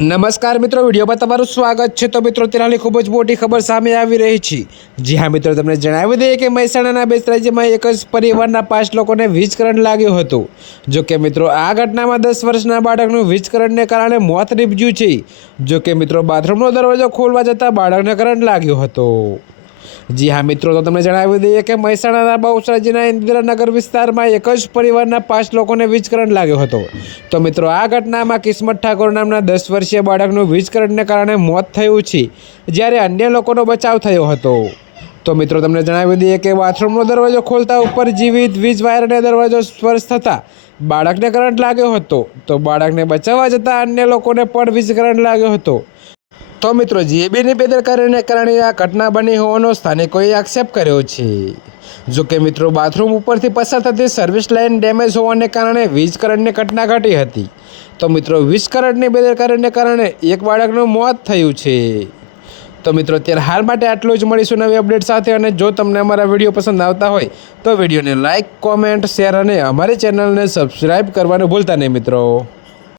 નમસ્કાર મિત્રો વિડીયોમાં તમારું સ્વાગત છે. તો મિત્રો તેનાની ખૂબ જ મોટી ખબર સામે આવી રહી છે. જી હા મિત્રો, તમને જણાવી દઈએ કે મહેસાણાના બેસરાજીમાં એક જ પરિવારના પાંચ લોકોને વીજ કરંટ લાગ્યો હતો. જો કે મિત્રો, આ ઘટનામાં દસ વર્ષના બાળકનું વીજ કરંટને કારણે મોત નીપજ્યું છે. જો કે મિત્રો, બાથરૂમનો દરવાજો ખોલવા જતાં બાળકને કરંટ લાગ્યો હતો. જી હા, મિત્રો, તો તમને જણાવી દઈએ કે મહેસાણાના બહુચરાજીના ઇન્દિરાનગર વિસ્તારમાં એક જ પરિવારના પાંચ લોકોને વીજ કરંટ લાગ્યો હતો. તો મિત્રો, આ ઘટનામાં કિસ્મત ઠાકોર નામના દસ વર્ષીય બાળકનું વીજ કરંટને કારણે મોત થયું છે, જ્યારે અન્ય લોકોનો બચાવ થયો હતો. તો મિત્રો, તમને જણાવી દઈએ કે બાથરૂમનો દરવાજો ખોલતા ઉપર જીવિત વીજ વાયરને દરવાજો સ્પર્શ થતાં બાળકને કરંટ લાગ્યો હતો. તો બાળકને બચાવવા જતાં અન્ય લોકોને પણ વીજ કરંટ લાગ્યો હતો. તો મિત્રો જીએબીની બેદરકારીને કારણે આ ઘટના બની હોવાનો સ્થાનિકોએ આક્ષેપ કર્યો છે. જો કે મિત્રો, બાથરૂમ ઉપરથી પસાર થતી સર્વિસ લાઇન ડેમેજ હોવાને કારણે વીજ કરંટની ઘટના ઘટી હતી. તો મિત્રો, વીજ કરંટની બેદરકારીને કારણે એક બાળકનું મોત થયું છે. તો મિત્રો, અત્યારે હાલ માટે આટલું જ. મળીશું નવી અપડેટ સાથે અને જો તમને અમારા વીડિયો પસંદ આવતા હોય, તો વિડીયોને લાઇક, કોમેન્ટ, શેર અને અમારી ચેનલને સબસ્ક્રાઈબ કરવાનું ભૂલતા નહીં મિત્રો.